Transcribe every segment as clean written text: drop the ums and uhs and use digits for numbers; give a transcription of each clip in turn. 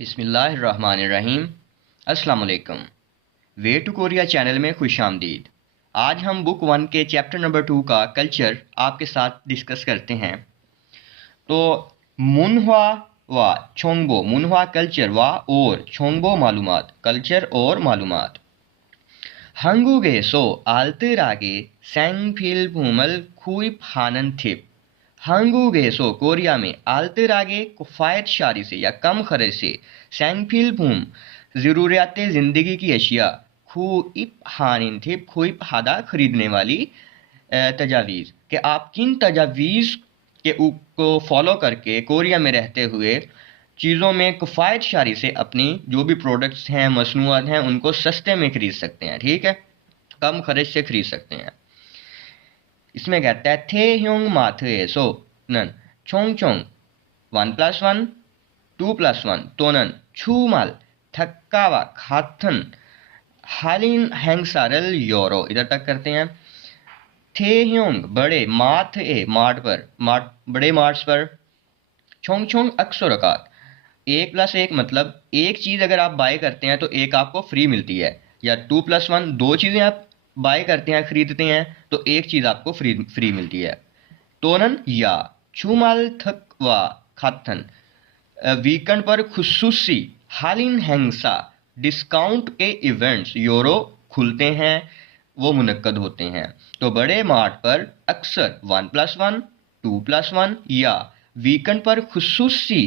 बिस्मिल्लाहिर्रहमानिर्रहीम। अस्सलाम वालेकुम। वे टू कोरिया चैनल में खुश आमदीद। आज हम बुक 1 के चैप्टर नंबर 2 का कल्चर आपके साथ डिस्कस करते हैं। तो मुनहवा व छोंगबो, मुनहवा कल्चर व और छोंगबो मालूमात, कल्चर और मालूमात। 한국에서 알뜰하게 생필품을 구입하는 팁। 한국에서 कोरिया में आलतरागे किफ़ायत शारी से या कम खर्च से सैंगफिल्म ज़रूरियात ज़िंदगी की अशिया खूब हानिन थे खूब हादा खरीदने वाली तजावीज़ कि आप किन तजावीज़ के को फॉलो करके कोरिया में रहते हुए चीज़ों में किफ़ायत शारी से अपनी जो भी प्रोडक्ट्स हैं, मसनूआत हैं, उनको सस्ते में ख़रीद सकते हैं। ठीक है, कम खर्च से ख़रीद सकते हैं। इसमें कहता है 태형 마트에서는 총총 1+1, 2+1 또는 주말 특가와 같은 할인 행사를 열어। इधर तक करते हैं। 태형 बड़े मार्ट पर बड़े मार्ट्स पर 총총 अक्सर औकात 1+1 मतलब एक चीज़ अगर आप बाय करते हैं तो एक आपको फ्री मिलती है, या 2+1 दो चीज़ें आप बाय करते हैं, खरीदते हैं तो एक चीज़ आपको फ्री मिलती है। तोनन या छुमाल थक व खातन वीकेंड पर खुसूसी हालिन हैंगसा डिस्काउंट के इवेंट्स यूरो खुलते हैं, वो मुनक्कद होते हैं। तो बड़े मार्ट पर अक्सर 1+1, 2+1 या वीकेंड पर खुसूसी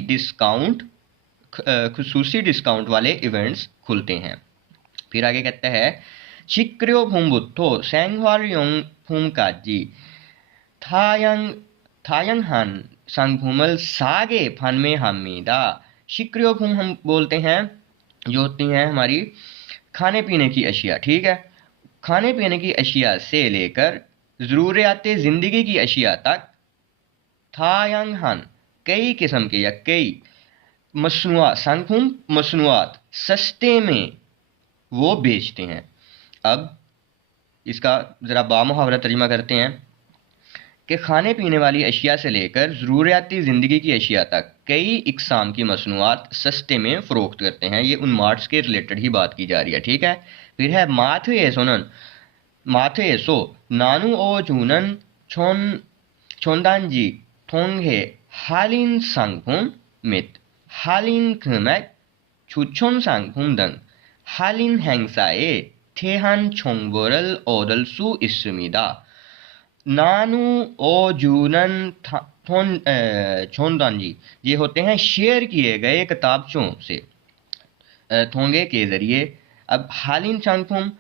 डिस्काउंट वाले इवेंट्स खुलते हैं। फिर आगे कहता है 식료품부터 생활용품까지 다양한 상품을 싸게 판매합니다। 식료품 हम बोलते हैं जो होती हैं हमारी खाने पीने की अशिया। ठीक है, खाने पीने की अशिया से लेकर ज़रूरियात ज़िंदगी की अशिया तक थायांगहान कई किस्म के या कई मसनूआत सस्ते में वो बेचते हैं। अब इसका ज़रा बामुहावरा तर्जुमा करते हैं कि खाने पीने वाली अशिया से लेकर ज़रूरियाती ज़िंदगी की अशिया तक कई इकसाम की मसनूआत सस्ते में फ़रोख्त करते हैं। ये उन मार्ट्स के रिलेटेड ही बात की जा रही है। ठीक है, फिर है माथेसो नानू ओ जूनन छोंदानजी 통해 할인 상품 및 할인 금액, 추천 상품 등 할인 행사에 대한 정보를 얻을 수 있습니다। नानू ओ जूनन छोंदानजी ये होते हैं शेयर किए गए किताबचों से थोंगे के ज़रिए। अब हालिन सांगफुम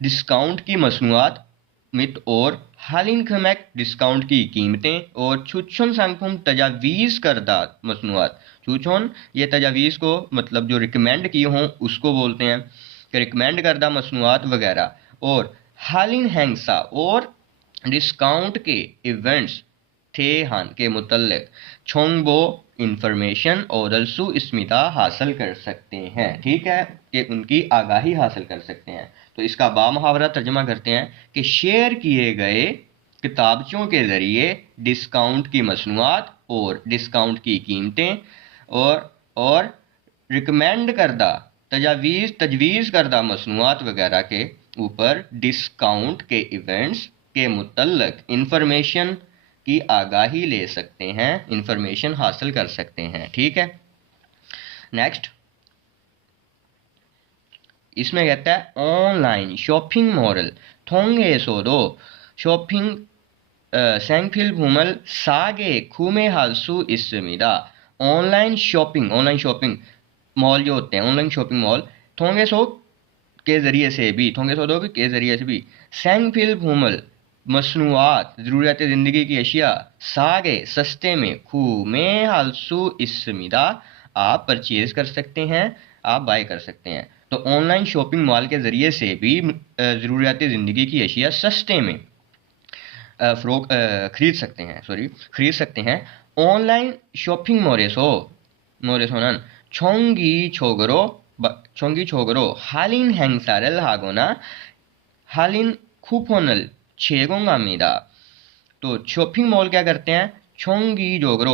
डिस्काउंट की मसनूआत मित और हालिन खमैक डिस्काउंट की कीमतें, और छुछन सांगफुम तजावीज़ करदा मसनूआत। छुछन ये तजावीज़ को मतलब जो रिकमेंड किए हों उसको बोलते हैं कि रिकमेंड करदा मसनूआत वगैरह। और हालिन हैंगसा और डिस्काउंट के इवेंट्स थे हान के मुतल्लिक छोंगबो इंफॉर्मेशन और अलसू स्मिता हासिल कर सकते हैं। ठीक है, कि उनकी आगाही हासिल कर सकते हैं। तो इसका बामुहावरा तर्जुमा करते हैं कि शेयर किए गए किताबचों के ज़रिए डिस्काउंट की मसनूआत और डिस्काउंट की कीमतें और रिकमेंड करदा तजवीज़ करदा मसनूआत वगैरह के ऊपर डिस्काउंट के इवेंट्स के मुतल्लिक इंफॉर्मेशन की आगाही ले सकते हैं, इंफॉर्मेशन हासिल कर सकते हैं। ठीक है, नेक्स्ट इसमें कहता है online shopping model 통해서도 shopping 생필품을 싸게 구매할 수 있습니다। Online shopping mall जो होते हैं, ऑनलाइन शॉपिंग मॉल 통해서 के ज़रिए से भी 생필품을 मसनूआत ज़रूरियात ज़िंदगी की अशिया सागे सस्ते में 구매할 수 있습니다 आप परचेज़ कर सकते हैं, आप बाय कर सकते हैं। तो ऑनलाइन शॉपिंग मॉल के ज़रिए से भी ज़रूरियात ज़िंदगी की अशिया सस्ते में खरीद सकते हैं। ऑनलाइन शॉपिंग मोरे소는 정기적으로 할인 행사를 하거나 할인 쿠폰을 제공합니다। तो शॉपिंग मॉल क्या करते हैं,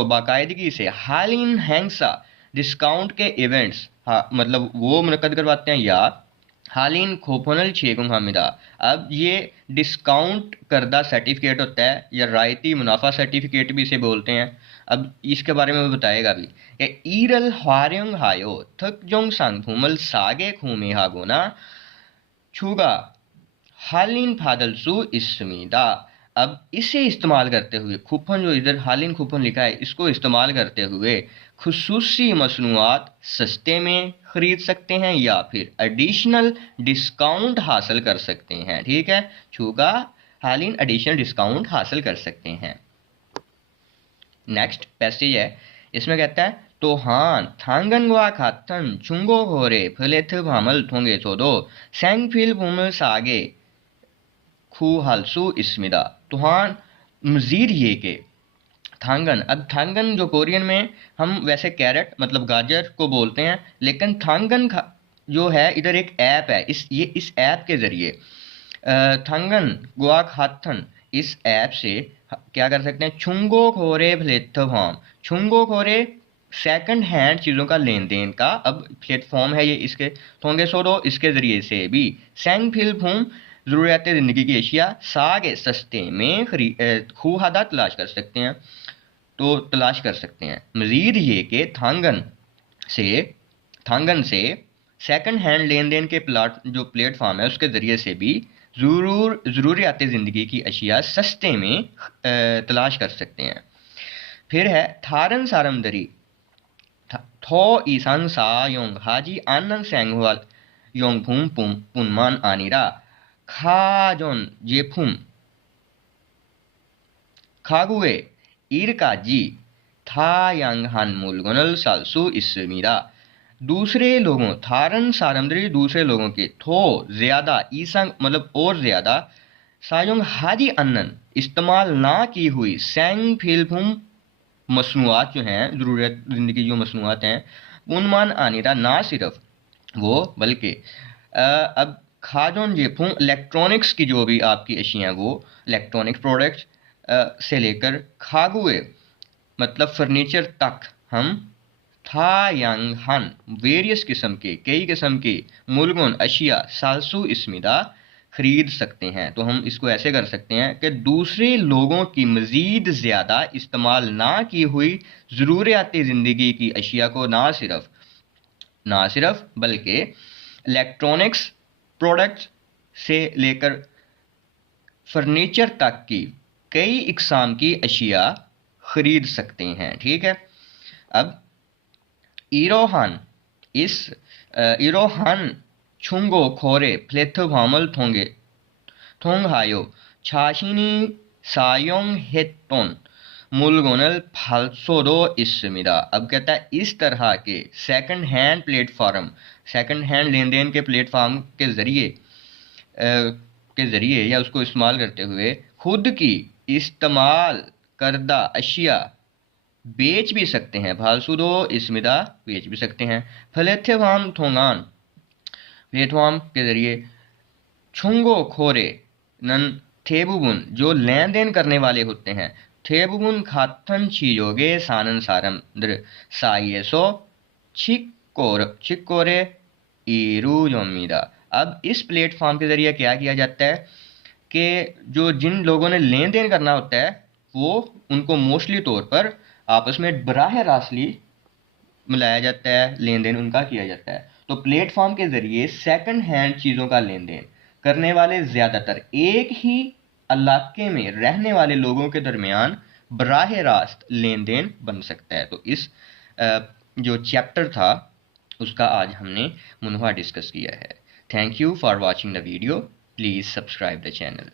बाकायदगी से हालिन हैंगसा डिस्काउंट के इवेंट्स मतलब वो मुनक्कद करवाते हैं, या हालिन खोपनल छेगुम हामिदा। अब ये डिस्काउंट करदा सर्टिफिकेट होता है या रायती मुनाफा सर्टिफिकेट भी इसे बोलते हैं। अब इसके बारे में वो बताएगा भी कि ईरल हार्यंग हायो थक जोंग सांग फूमल सागे खूमे हागोना छुगा हालिन फादलसु इसमीदा। अब इसे इस्तेमाल करते हुए, खूपन जो इधर हालिन खूपन लिखा है, इसको इस्तेमाल करते हुए खुसूसी मसनूआत सस्ते में खरीद सकते हैं या फिर एडिशनल डिस्काउंट हासिल कर सकते हैं। ठीक है, छूगा हालिन एडिशनल डिस्काउंट हासिल कर सकते हैं। नेक्स्ट पैसेज है, इसमें कहता है 또한 당근과 같은 중고거래 플랫폼을 통해서도 생필품을 싸게 구할 수 있습니다। 또한 मज़ीद ये कि थांगन, अब थांगन जो कोरियन में हम वैसे कैरेट मतलब गाजर को बोलते हैं, लेकिन थांगन जो है इधर एक ऐप है, इस ऐप के ज़रिए थांगन गुआक हाथन इस ऐप से क्या कर सकते हैं, छुंगो खोरे प्लेटफॉर्म, छुंगो खोरे सेकंड हैंड चीज़ों का लेन देन का अब प्लेटफॉर्म है ये, इसके थोंगे सोडो इसके ज़रिए से भी सेंग फिल्म ज़रूरियात ज़िंदगी की अशिया सागे सस्ते में खूहादा तलाश कर सकते हैं, तो तलाश कर सकते हैं। मज़ीद ये कि थांगन से सेकंड हैंड लेन देन के जो प्लेटफॉर्म है उसके ज़रिए से भी ज़रूरियात ज़िंदगी की अशिया सस्ते में तलाश कर सकते हैं। फिर है थारन सारमदरी थो ईसान सा योंग हाजी आनंद सेंगवाल योंग भूम पुनमान आनिरा खाजोन जेफुम खागुए इरकाजी थायांगहान मुलगोनल सालसु इसमीरा। दूसरे लोगों थारन सारमदरी दूसरे लोगों के थो ज़्यादा ईसंग मतलब और ज़्यादा सायोंग हाजी अन्न इस्तेमाल ना की हुई सेंग फिल्म मसनूआत जो हैं, ज़रूरत ज़िंदगी जो मसनूआत हैं, उनमान आनिरा ना सिर्फ वो बल्कि अब खाजोन जेफूँ इलेक्ट्रॉनिक्स की जो भी आपकी अशियाँ वो इलेक्ट्रॉनिक प्रोडक्ट्स से लेकर खागुए मतलब फर्नीचर तक हम था यांग हन वेरियस किस्म के कई किस्म के मुलगुन अशिया सालसू इसमिदा खरीद सकते हैं। तो हम इसको ऐसे कर सकते हैं कि दूसरे लोगों की मज़ीद ज़्यादा इस्तेमाल ना की हुई ज़रूरियाती ज़िंदगी की अशिया को ना सिर्फ बल्कि इलेक्ट्रॉनिक्स प्रोडक्ट्स से लेकर फर्नीचर तक की कई इकसाम की अशिया खरीद सकते हैं। ठीक है, अब इरोहान छुंगो खोरे प्लेटफॉर्मल थोंगहायो छाशिनी सायोंग हेटोन मुलगोनल फालसोदो इसमिदा। अब कहता है इस तरह के सेकंड हैंड लेन देन के प्लेटफॉर्म के ज़रिए या उसको इस्तेमाल करते हुए खुद की इस्तेमाल करदा अशिया बेच भी सकते हैं, फालसूदो इसमिदा बेच भी सकते हैं। प्लेटफॉर्म के ज़रिए छुंगो खोरे नन थेबुबुन जो लेन देन करने वाले होते हैं, थेबुबुन खातन चीजोगे सानन सारम द्र साइएसो चिक्कोरे ईरू योमीदा। अब इस प्लेटफॉर्म के ज़रिए क्या किया जाता है कि जो जिन लोगों ने लेन देन करना होता है वो उनको मोस्टली तौर पर आपस में बराह रास्ती मिलाया जाता है, लेन देन उनका किया जाता है। तो प्लेटफॉर्म के ज़रिए सेकंड हैंड चीज़ों का लेन देन करने वाले ज़्यादातर एक ही इलाके में रहने वाले लोगों के दरमियान बराह रास्त लेन देन बन सकता है। तो इस जो चैप्टर था उसका आज हमने मुनवा डिस्कस किया है। Thank you for watching the video, please subscribe the channel.